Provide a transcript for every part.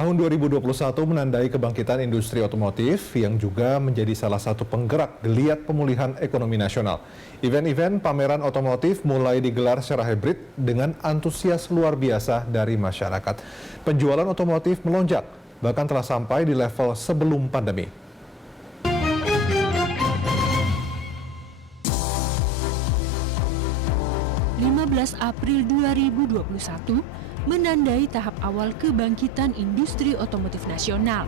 Tahun 2021 menandai kebangkitan industri otomotif yang juga menjadi salah satu penggerak geliat pemulihan ekonomi nasional. Event-event pameran otomotif mulai digelar secara hibrid dengan antusias luar biasa dari masyarakat. Penjualan otomotif melonjak, bahkan telah sampai di level sebelum pandemi. 15 April 2021 menandai tahap awal kebangkitan industri otomotif nasional.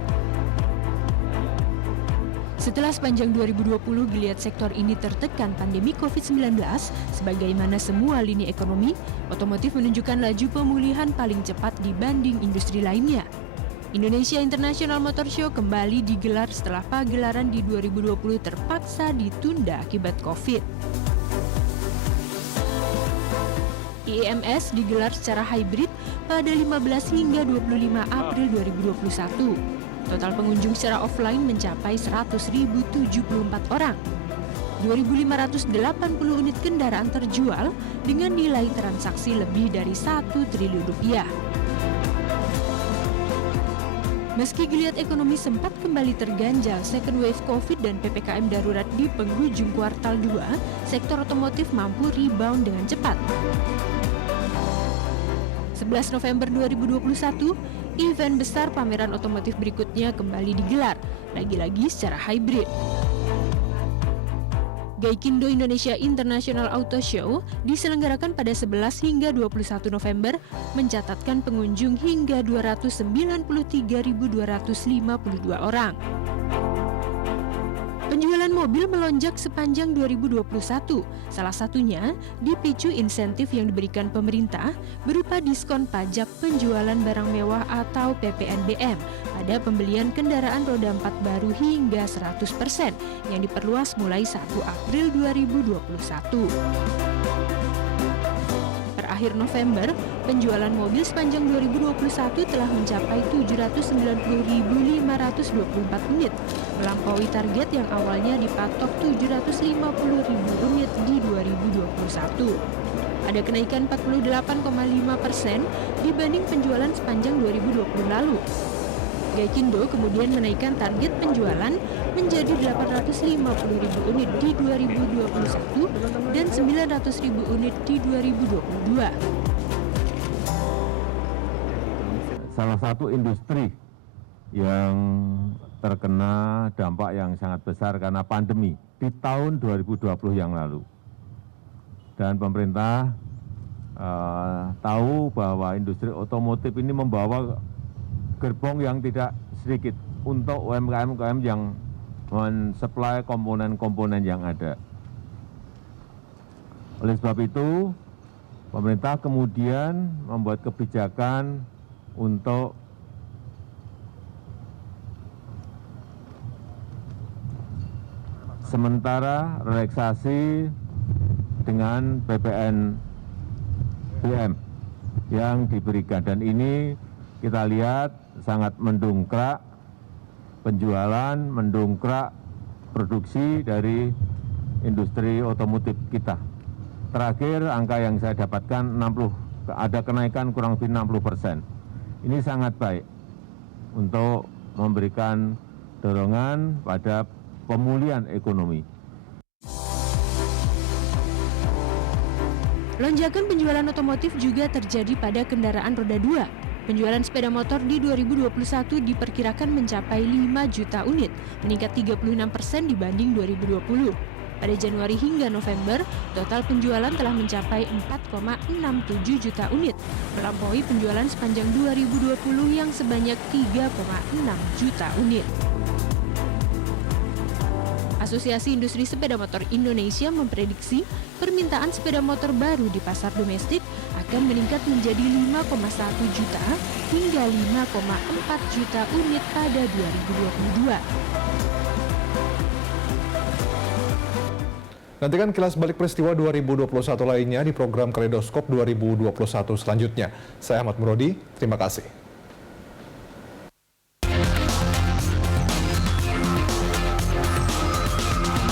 Setelah sepanjang 2020 geliat sektor ini tertekan pandemi COVID-19, sebagaimana semua lini ekonomi, otomotif menunjukkan laju pemulihan paling cepat dibanding industri lainnya. Indonesia International Motor Show kembali digelar setelah pagelaran di 2020 terpaksa ditunda akibat COVID. IEMS digelar secara hybrid pada 15 hingga 25 April 2021. Total pengunjung secara offline mencapai 100.074 orang. 2.580 unit kendaraan terjual dengan nilai transaksi lebih dari 1 triliun rupiah. Meski geliat ekonomi sempat kembali terganjal second wave COVID dan PPKM darurat di penghujung kuartal 2, sektor otomotif mampu rebound dengan cepat. 11 November 2021, event besar pameran otomotif berikutnya kembali digelar, lagi-lagi secara hybrid. Gaikindo Indonesia International Auto Show diselenggarakan pada 11 hingga 21 November, mencatatkan pengunjung hingga 293.252 orang. Penjualan mobil melonjak sepanjang 2021, salah satunya dipicu insentif yang diberikan pemerintah berupa diskon pajak penjualan barang mewah atau PPNBM pada pembelian kendaraan roda 4 baru hingga 100% yang diperluas mulai 1 April 2021. Per akhir November, penjualan mobil sepanjang 2021 telah mencapai 790.524 unit, melampaui target yang awalnya dipatok 750.000 unit di 2021. Ada kenaikan 48,5% dibanding penjualan sepanjang 2020 lalu. Gaikindo kemudian menaikkan target penjualan menjadi 850.000 unit di 2021 dan 900.000 unit di 2022. Salah satu industri yang terkena dampak yang sangat besar karena pandemi di tahun 2020 yang lalu. Dan pemerintah tahu bahwa industri otomotif ini membawa gerbong yang tidak sedikit untuk UMKM yang mensuplai komponen-komponen yang ada. Oleh sebab itu, pemerintah kemudian membuat kebijakan untuk sementara relaksasi dengan PPNBM yang diberikan, dan ini kita lihat sangat mendongkrak penjualan, mendongkrak produksi dari industri otomotif kita. Terakhir angka yang saya dapatkan ada kenaikan kurang lebih 60%. Ini sangat baik untuk memberikan dorongan pada pemulihan ekonomi. Lonjakan penjualan otomotif juga terjadi pada kendaraan roda 2. Penjualan sepeda motor di 2021 diperkirakan mencapai 5 juta unit, meningkat 36% dibanding 2020. Pada Januari hingga November, total penjualan telah mencapai 4,67 juta unit, melampaui penjualan sepanjang 2020 yang sebanyak 3,6 juta unit. Asosiasi Industri Sepeda Motor Indonesia memprediksi permintaan sepeda motor baru di pasar domestik akan meningkat menjadi 5,1 juta hingga 5,4 juta unit pada 2022. Nantikan kilas balik peristiwa 2021 lainnya di program Kaleidoskop 2021 selanjutnya. Saya Ahmad Murodi, terima kasih.